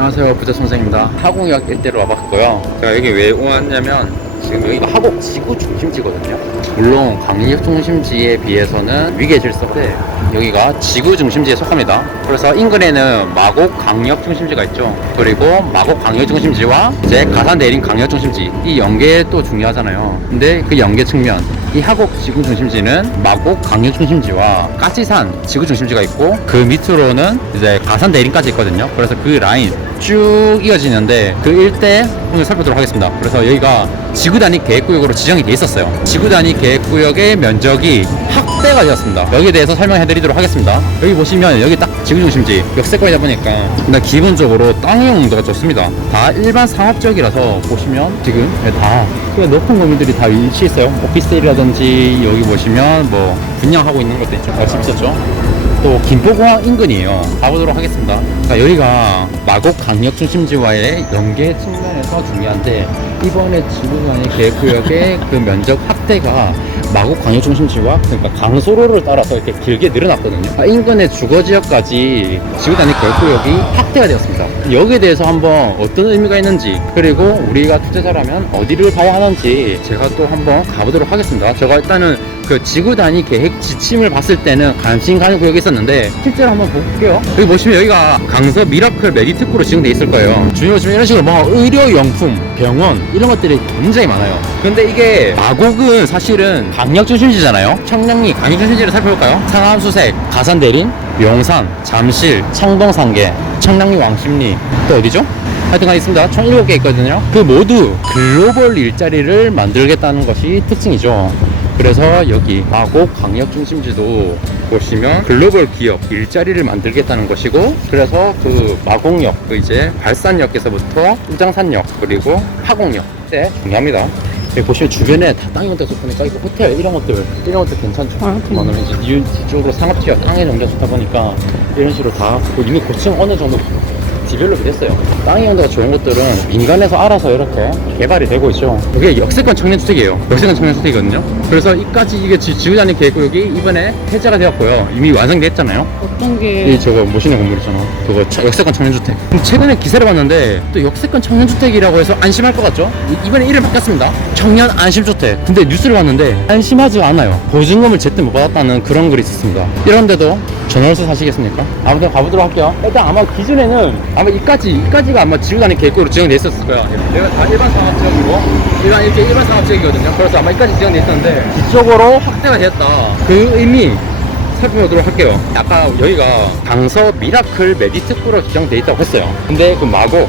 안녕하세요, 부자선생입니다. 하곡역 일대로 와봤고요. 제가 여기 왜 왔냐면 지금 여기가 하곡 지구 중심지거든요. 물론 강력 중심지에 비해서는 위계 질서인데 여기가 지구 중심지에 속합니다. 그래서 인근에는 마곡 강력 중심지가 있죠. 그리고 마곡 강력 중심지와 이제 가산 내린 강력 중심지, 이 연계 또 중요하잖아요. 근데 그 연계 측면, 이 하곡 지구 중심지는 마곡 강력 중심지와 까치산 지구 중심지가 있고 그 밑으로는 이제 가산 내린까지 있거든요. 그래서 그 라인 쭉 이어지는데 그 일대 오늘 살펴보도록 하겠습니다. 그래서 여기가 지구 단위 계획구역으로 지정이 돼 있었어요. 지구 단위 계획구역의 면적이 확대가 되었습니다. 여기에 대해서 설명해 드리도록 하겠습니다. 여기 보시면 여기 딱 지구 중심지 역세권이다 보니까 근데 기본적으로 땅의 용도가 좋습니다. 다 일반 상업지역이라서 보시면 지금 다 높은 건물들이 다 위치해 있어요. 오피스텔이라든지 여기 보시면 뭐 분양하고 있는 것도 있죠. 재밌었죠? 또 김포공항 인근이에요. 가보도록 하겠습니다. 그러니까 여기가 마곡 강력 중심지와의 연계 측면에서 중요한데 이번에 지구단위 계획구역의 그 면적 확대가 마곡 강력 중심지와 그러니까 강소로를 따라서 이렇게 길게 늘어났거든요. 인근의 주거지역까지 지구단위 계획구역이 확대가 되었습니다. 여기에 대해서 한번 어떤 의미가 있는지, 그리고 우리가 투자자라면 어디를 가야 하는지 제가 또 한번 가보도록 하겠습니다. 제가 일단은 그 지구 단위 계획 지침을 봤을 때는 관심 가는 구역이 있었는데 실제로 한번 볼게요. 여기 보시면 여기가 강서 미라클 메디특구로 지정돼 있을 거예요. 주요 보시면 이런 식으로 뭐 의료용품, 병원 이런 것들이 굉장히 많아요. 근데 이게 마곡은 사실은 강력 중심지잖아요. 청량리 강력 중심지를 살펴볼까요? 상암수색, 가산대림, 용산, 잠실, 청동상계, 청량리 왕십리, 또 어디죠? 하여튼간 있습니다. 총 7개 있거든요. 그 모두 글로벌 일자리를 만들겠다는 것이 특징이죠. 그래서 여기 마곡 강력 중심지도 보시면 글로벌 기업 일자리를 만들겠다는 것이고, 그래서 그 마곡역, 그 이제 발산역에서부터 우장산역 그리고 하곡역 때 중요합니다. 여기 보시면 주변에 다 땅이 온데서 보니까 이거 호텔 이런 것들 괜찮죠. 그러면 이제 뒤쪽으로 상업지역 땅의 정도가 좋다 보니까 이런 식으로 다 이미 고층 어느 정도 디벨롭이 됐어요. 땅의 온도가 좋은 것들은 민간에서 알아서 이렇게 개발이 되고 있죠. 이게 역세권 청년주택이에요. 역세권 청년주택이거든요. 그래서 이까지 이게 지구단위 계획구역이 이번에 해제가 되었고요. 이미 완성됐잖아요. 어떤 게? 이 저거 멋있는 건물이잖아. 그거 역세권 청년주택. 최근에 기사를 봤는데 또 역세권 청년주택이라고 해서 안심할 것 같죠? 이번에 이름 바뀌었습니다. 청년 안심주택. 근데 뉴스를 봤는데 안심하지 않아요. 보증금을 제때 못 받았다는 그런 글이 있었습니다. 이런데도 전월세 사시겠습니까? 아무튼 가보도록 할게요. 일단 아마 기준에는 아마 이까지가 아마 지구단위 계획구역으로 지정돼 있었을 거야. 여기가 다 일반 상업지역이고 일반 상업지역이거든요. 그래서 아마 이까지 지정돼 있었는데 뒤쪽으로 확대가 되었다. 그 의미 살펴보도록 할게요. 아까 여기가 강서 미라클 메디특구로 지정돼 있다고 했어요. 근데 그 마곡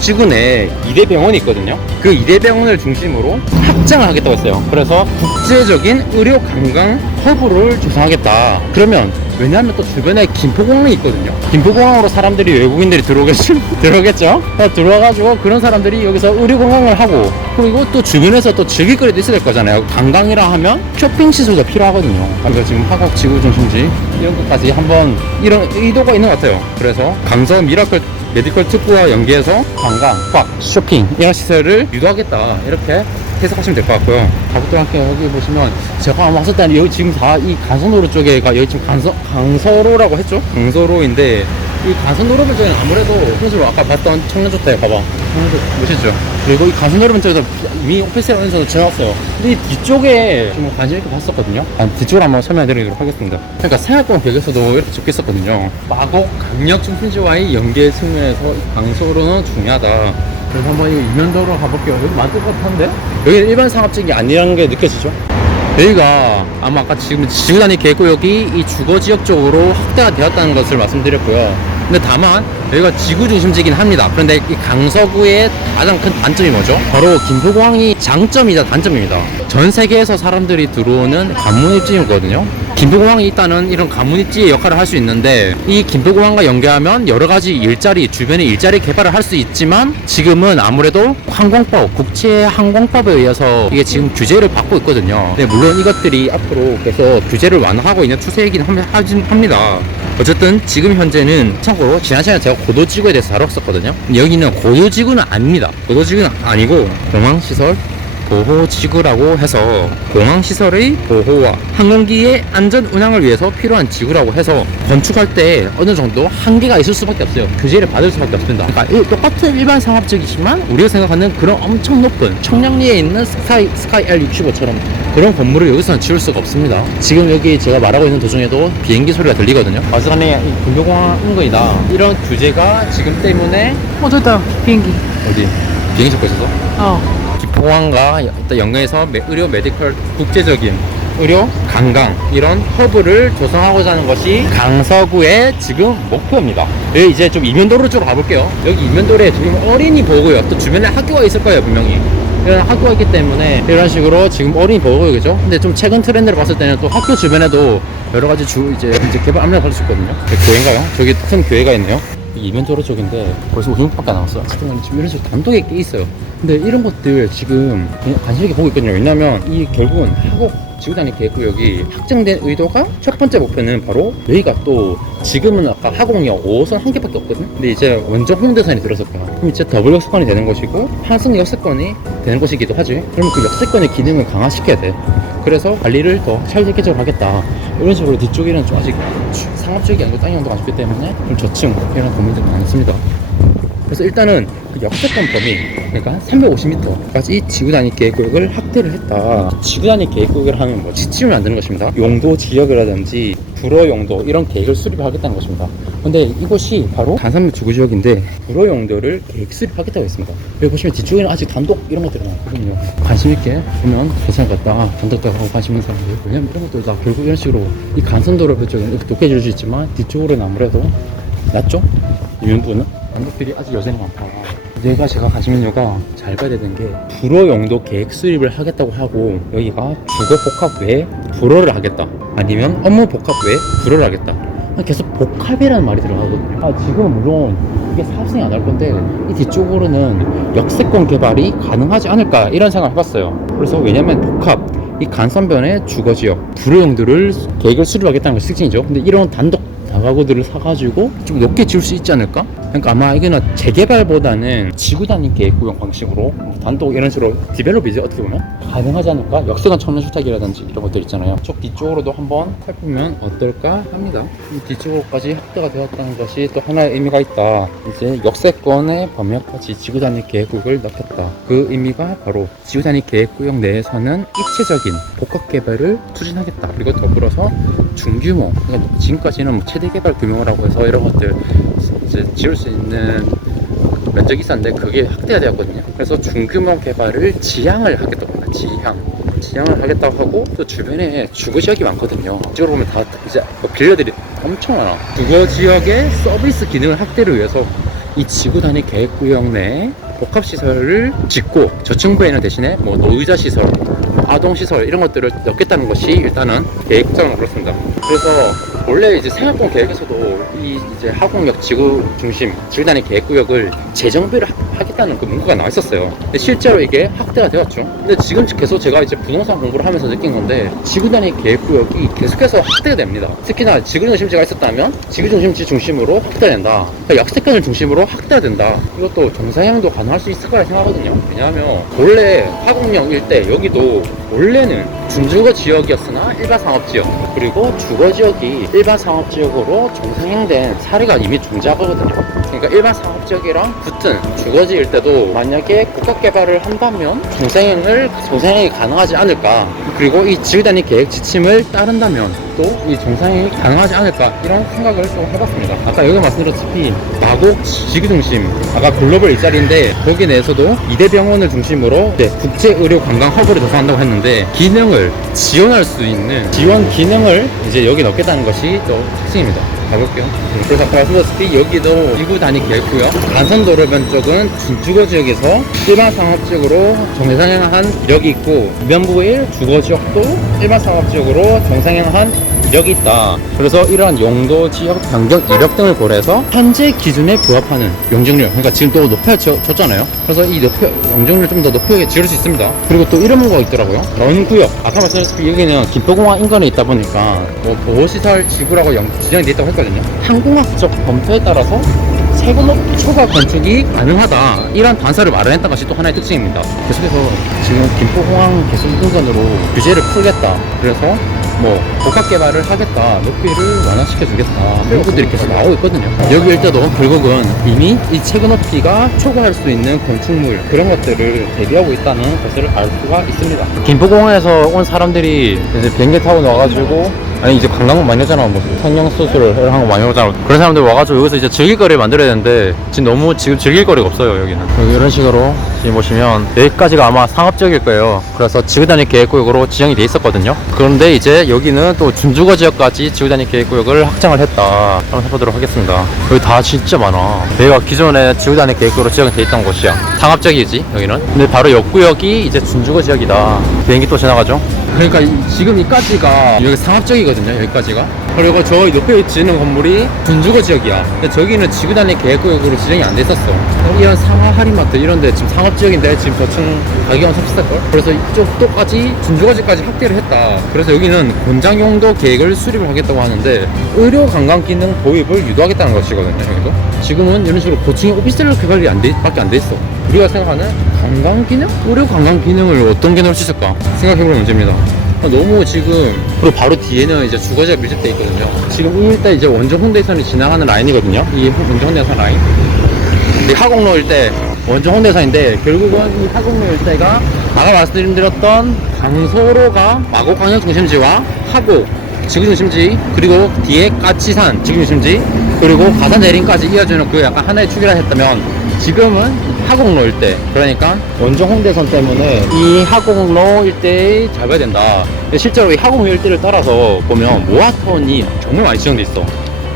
지구 내에 2대 병원이 있거든요. 그 2대 병원을 중심으로 확장을 하겠다고 했어요. 그래서 국제적인 의료 관광 허브를 조성하겠다. 그러면 왜냐하면 또 주변에 김포공항이 있거든요. 김포공항으로 사람들이, 외국인들이 들어오겠죠? 들어와가지고 그런 사람들이 여기서 의료관광을 하고, 그리고 또 주변에서 또 즐길 거리도 있어야 될 거잖아요. 관광이라 하면 쇼핑시설도 필요하거든요. 그래서 지금 하곡 지구 중심지 이런 것까지 한번 이런 의도가 있는 것 같아요. 그래서 강서 미라클 메디컬 특구와 연계해서 관광, 과학, 쇼핑 이런 시설을 유도하겠다, 이렇게 해석하시면 될 것 같고요. 가보도록 할게요. 여기 보시면 제가 아마 왔을 때는 여기 지금 다 이 간선도로 쪽에가 여기 지금 강서로라고 했죠? 강서로인데 이 간선도로 쪽에는 아무래도 현실로 아까 봤던 청년주택 봐봐. 청년주택 멋있죠? 그리고 이 간선도로 쪽에서 이미 오피스텔 안에서도 지어놨어요. 근데 이 뒤쪽에 좀 관심 있게 봤었거든요. 뒤쪽으로 한번 설명해 드리도록 하겠습니다. 그러니까 생활권 계획에서도 이렇게 적혀 있었거든요. 마곡 강력 중심지와의 연계 측면에서 강서로는 중요하다. 그래서 한번 이 이면도로 가볼게요. 여기 많을 것 같은데? 여기는 일반 상업지역이 아니라는 게 느껴지죠? 여기가 아마 아까 지금 지구단위 계획구역이 이 주거지역 쪽으로 확대가 되었다는 것을 말씀드렸고요. 근데 다만 여기가 지구 중심지긴 합니다. 그런데 이 강서구의 가장 큰 단점이 뭐죠? 바로 김포공항이 장점이자 단점입니다. 전 세계에서 사람들이 들어오는 관문 입지이거든요. 김포공항이 있다는 이런 관문 입지의 역할을 할 수 있는데, 이 김포공항과 연계하면 여러 가지 일자리, 주변에 일자리 개발을 할 수 있지만 지금은 아무래도 항공법, 국제항공법에 의해서 이게 지금 규제를 받고 있거든요. 근데 물론 이것들이 앞으로 계속 규제를 완화하고 있는 추세이긴 합니다. 어쨌든 지금 현재는 참고로 지난 시간에 제가 고도지구에 대해서 다뤘었거든요. 여기는 고도지구는 아닙니다. 고도지구는 아니고 공항시설, 보호지구라고 해서 공항시설의 보호와 항공기의 안전 운항을 위해서 필요한 지구라고 해서 건축할 때 어느 정도 한계가 있을 수밖에 없어요. 규제를 받을 수밖에 없습니다. 그러니까 똑같은 일반 상업지이지만 우리가 생각하는 그런 엄청 높은 청량리에 있는 스카이 L65처럼 그런 건물을 여기서는 지을 수가 없습니다. 지금 여기 제가 말하고 있는 도중에도 비행기 소리가 들리거든요. 아스간에 공교공항 인근이다. 이런 규제가 지금 때문에 됐다. 비행기. 어디? 비행기 잡고 있어서? 기포공항과 일단 연계해서 의료 메디컬 국제적인 의료 관광 이런 허브를 조성하고자 하는 것이 강서구의 지금 목표입니다. 여기 이제 좀 이면도로 쪽으로 가볼게요. 여기 이면도로에 지금 어린이 보고요. 또 주변에 학교가 있을 거예요, 분명히. 이런 학교가 있기 때문에 이런 식으로 지금 어린이 보고요, 그죠? 근데 좀 최근 트렌드를 봤을 때는 또 학교 주변에도 여러 가지 이제 개발 압력을 받을 수 있거든요. 교회인가요? 저기 큰 교회가 있네요. 이면도로 쪽인데 벌써 5분밖에 안 남았어요. 지금 이런 식으로 단독에 깨 있어요. 근데 이런 것들 지금 그냥 관심 있게 보고 있거든요. 왜냐면 이 결국은 하곡 지구단위 계획구역이 확정된 의도가 첫 번째 목표는 바로 여기가 또 지금은 아까 하곡역 5호선 한 개밖에 없거든. 근데 이제 먼저 홍대선이 들어섰구나. 그럼 이제 더블 역세권이 되는 것이고 환승 역세권이 되는 것이기도 하지. 그럼 그 역세권의 기능을 강화시켜야 돼. 그래서 관리를 더 체계적으로 하겠다. 이런 식으로 뒤쪽에는 좀 아직 상업적이 아니고 땅이 온도가 안 좋기 때문에 좀 저층 이런 고민들이 많습니다. 그래서 일단은 그 역세권 범위, 그러니까 350m까지 이 지구단위 계획구역을 확대를 했다. 지구단위 계획구역을 하면 뭐 지침을 만드는 것입니다. 용도 지역이라든지 불어 용도 이런 계획을 수립하겠다는 것입니다. 근데 이곳이 바로 간산면 주거지역인데 불어 용도를 계획 수립하겠다고 했습니다. 여기 보시면 뒤쪽에는 아직 단독 이런 것들이 많거든요. 관심 있게 보면 괜찮을 것 같다. 단독도 하고 관심 있는 사람들. 왜냐면 이런 것도 다 결국 이런 식으로 이 간선도로 쪽은 이렇게 높게 지을 수 있지만 뒤쪽으로는 아무래도 낮죠? 이면부는 단독들이 아직 여전히 많다. 제가 관심 있는 이유가 잘 봐야 되는 게 불어 용도 계획 수립을 하겠다고 하고 여기가 주거 복합 외에 불어를 하겠다 아니면 업무 복합 외에 불어를 하겠다. 계속 복합이라는 말이 들어가거든요. 지금은 물론 이게 사업성이 안 할 건데 이 뒤쪽으로는 역세권 개발이 가능하지 않을까 이런 생각을 해봤어요. 그래서 왜냐면 복합 이 간선변의 주거지역 불어 용도를 계획을 수립하겠다는 것이 특징이죠. 근데 이런 단독 다가구들을 사가지고 좀 높게 지을 수 있지 않을까? 그러니까 아마 이거는 재개발보다는 지구단위 계획구역 방식으로 단독 이런 식으로 디벨롭이지 어떻게 보면 가능하지 않을까? 역세권 청년주택이라든지 이런 것들 있잖아요. 쪽 뒤쪽으로도 한번 살펴보면 어떨까 합니다. 이 뒤쪽으로까지 확대가 되었다는 것이 또 하나의 의미가 있다. 이제 역세권의 범위까지 지구단위 계획구역을 넣겠다. 그 의미가 바로 지구단위 계획구역 내에서는 입체적인 복합개발을 추진하겠다. 그리고 더불어서 중규모, 그러니까 지금까지는 뭐 최대 개발 규모라고 해서 이런 것들 이제 지을 수 있는 면적이 있었는데 그게 확대가 되었거든요. 그래서 중규모 개발을 지향을 하겠다고 합니다. 지향을 하겠다고 하고 또 주변에 주거지역이 많거든요. 이쪽으로 보면 다 이제 뭐 빌려들이 엄청 많아. 주거지역의 서비스 기능을 확대를 위해서 이 지구단위 계획구역 내에 복합시설을 짓고 저층부에 있는 대신에 뭐 노의자시설, 아동시설 이런 것들을 넣겠다는 것이 일단은 계획상은 그렇습니다. 그래서 원래 이제 생활동 계획에서도 이 이제 하공역 지구 중심 지구단위 계획구역을 재정비를 하겠다는 그 문구가 나와 있었어요. 근데 실제로 이게 확대가 되었죠. 근데 지금 계속 제가 이제 부동산 공부를 하면서 느낀 건데 지구단위 계획구역이 계속해서 확대가 됩니다. 특히나 지구 중심지가 있었다면 지구 중심지 중심으로 확대된다. 그러니까 역세권을 중심으로 확대가 된다. 이것도 정상향도 가능할 수 있을 거라 생각하거든요. 왜냐하면 원래 하공역 일대 여기도 원래는 준주거 지역이었으나 일반 상업지역 그리고 주거지역이 일반 상업지역으로 정상향된 사례가 이미 존재하거든요. 그러니까 일반 상업지역이랑 붙은 주거지일 때도 만약에 복합개발을 한다면 정상향이 가능하지 않을까. 그리고 이 지구단위 계획 지침을 따른다면 또 이 정상향이 가능하지 않을까 이런 생각을 좀 해봤습니다. 아까 여기 말씀드렸다시피 마곡 지구중심 아까 글로벌 일자리인데 거기 내에서도 이대병원을 중심으로 국제의료관광 허브를 조성한다고 했는데 기능을 지원할 수 있는 지원 기능을 이제 여기 넣겠다는 것이 또 특징입니다. 가볼게요. 그래서 아까 말씀드렸다시피 여기도 지구단위 계획구역 간선도로변 쪽은 준주거지역에서 일반 상업지역으로 정상향한 이력이 있고 면부일 주거지역도 일반 상업지역으로 정상향한 이력이 있다. 그래서 이러한 용도 지역 변경 이력 등을 고려해서 현재 기준에 부합하는 용적률, 그러니까 지금 또 높여졌잖아요. 그래서 이 용적률을 좀 더 높게 지을 수 있습니다. 그리고 또 이런 문구가 있더라고요. 런구역, 아까 말씀드렸다시피 여기는 김포공항 인근에 있다 보니까 뭐 보호시설 지구라고 지정이 되어 있다고 했거든요. 항공학적 범위에 따라서 초과 건축이 가능하다 이런 단서를 마련했던 것이 또 하나의 특징입니다. 계속해서 지금 김포공항 개수 인근으로 규제를 풀겠다, 그래서 뭐 복합 개발을 하겠다, 높이를 완화시켜 주겠다, 이런 것들이 계속 나오고 있거든요. 여기 일대도 결국은 이미 이 최고 높이가 초과할 수 있는 건축물, 그런 것들을 대비하고 있다는 것을 알 수가 있습니다. 김포공항에서 온 사람들이 이제 비행기 타고 와가지고, 아니 이제 관광객 많이 오잖아, 뭐 성형수술을 하고 많이 오잖아. 그런 사람들 와가지고 여기서 이제 즐길 거리를 만들어야 되는데 지금 너무 즐길 거리가 없어요. 여기는 여기 이런 식으로 지금 보시면 여기까지가 아마 상업지역일 거예요. 그래서 지구단위 계획구역으로 지정이 돼 있었거든요. 그런데 이제 여기는 또 준주거 지역까지 지구단위 계획구역을 확장을 했다. 한번 해보도록 하겠습니다. 여기 다 진짜 많아. 여기가 기존에 지구단위 계획구역으로 지정이 돼 있던 곳이야. 상업지역이지 여기는. 근데 바로 옆구역이 이제 준주거 지역이다. 비행기 또 지나가죠. 그러니까 지금 이까지가 여기 상업지역이거든요. 여기까지가. 그리고 저 옆에 있는 건물이 준주거 지역이야. 근데 저기는 지구단위 계획구역으로 지정이 안 돼 있었어. 이런 상하 할인마트 이런데 지금 상업지역인데 지금 저층 가격이 엄청 비쌀걸. 그래서 이쪽도까지 준주거지까지 확대를 했다. 그래서 여기는 권장용도 계획을 수립을 하겠다고 하는데 의료 관광 기능 도입을 유도하겠다는 것이거든요. 여기도 지금은 이런 식으로 고층 오피스텔 개발이 밖에 안 돼 있어. 우리가 생각하는 관광 기능? 의료 관광 기능을 어떤 게 넣을 수 있을까 생각해보는 문제입니다. 너무 지금, 그리고 바로 뒤에는 이제 주거지가 밀집돼 있거든요. 지금 일단 이제 원정 홍대선이 지나가는 라인이거든요. 이 원정 홍대선 라인. 이 하곡로 일대 원정 홍대선인데, 결국은 이 하곡로 일대가 아까 말씀드렸던 강서로가 마곡광역중심지와 하곡 지구중심지, 그리고 뒤에 까치산 지구중심지, 그리고 가산 대림까지 이어주는 그 약간 하나의 축이라 했다면, 지금은 하곡로 일대, 그러니까 원정 홍대선 때문에 이 하곡로 일대에 잡아야 된다. 실제로 이 하곡로 일대를 따라서 보면 모아타운이 정말 많이 지정돼 있어.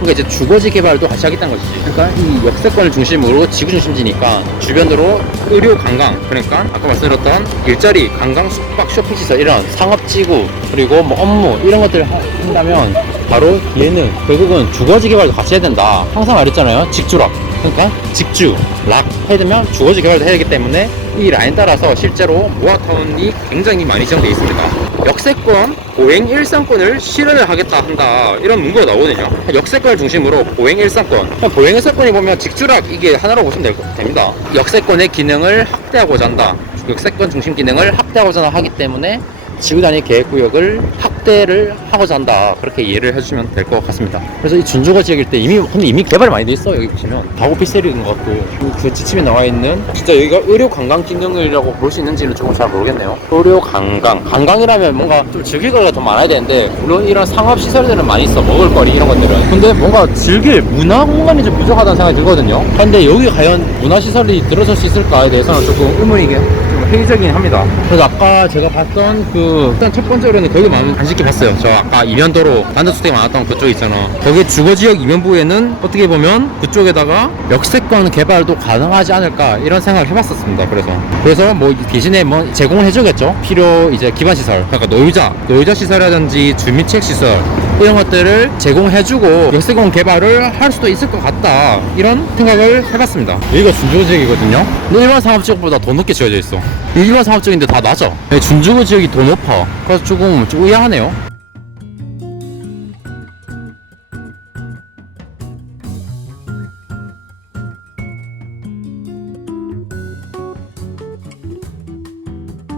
그러니까 이제 주거지 개발도 같이 하겠다는 것이지. 그러니까 이 역세권을 중심으로 지구 중심지니까 주변으로 의료 관광, 그러니까 아까 말씀드렸던 일자리, 관광, 숙박, 쇼핑시설, 이런 상업지구, 그리고 뭐 업무 이런 것들을 한다면 바로 뒤에는 결국은 주거지 개발도 같이 해야 된다. 항상 말했잖아요. 직주락. 그러니까 직주, 락 해야 되면 주거지 개발도 해야 하기 때문에 이 라인 따라서 실제로 모아타운이 굉장히 많이 지정되어 있습니다. 역세권, 보행 일상권을 실현을 하겠다 한다, 이런 문구가 나오거든요. 역세권을 중심으로 보행 일상권, 보행 일상권이 보면 직주락 이게 하나로 보시면 됩니다. 역세권의 기능을 확대하고자 한다. 역세권 중심 기능을 확대하고자 하기 때문에 지구단위 계획구역을 확대를 하고자 한다, 그렇게 이해를 해주시면 될 것 같습니다. 그래서 이 준주거 지역일 때 근데 이미 개발이 많이 돼 있어. 여기 보시면 다오피스텔인 것 같고, 그 지침에 나와 있는, 진짜 여기가 의료 관광 기능이라고 볼 수 있는지는 조금 잘 모르겠네요. 의료 관광이라면 뭔가 좀 즐길 거리가 더 많아야 되는데, 물론 이런 상업 시설들은 많이 있어. 먹을거리 이런 것들은. 근데 뭔가 즐길 문화 공간이 좀 부족하다는 생각이 들거든요. 근데 여기 과연 문화 시설이 들어설 수 있을까에 대해서는 조금 의문이게 회의적이긴 합니다. 그래서 아까 제가 봤던 일단 첫 번째로는 거기 안 쉽게 봤어요. 저 아까 이면도로 단독주택이 많았던 그쪽 있잖아. 거기 주거지역 이면부에는 어떻게 보면 그쪽에다가 역세권 개발도 가능하지 않을까, 이런 생각을 해봤었습니다. 그래서 뭐 대신에 뭐 제공을 해주겠죠. 필요 이제 기반시설, 그러니까 노유자 시설이라든지 주민책 시설 이런 것들을 제공해주고 역세권 개발을 할 수도 있을 것 같다, 이런 생각을 해봤습니다. 여기가 준주거지역이거든요. 근데 일반 상업지역보다 더 높게 지어져 있어. 일반 상업지역인데 다 낮아. 준주거 지역이 더 높아. 그래서 조금 의아하네요.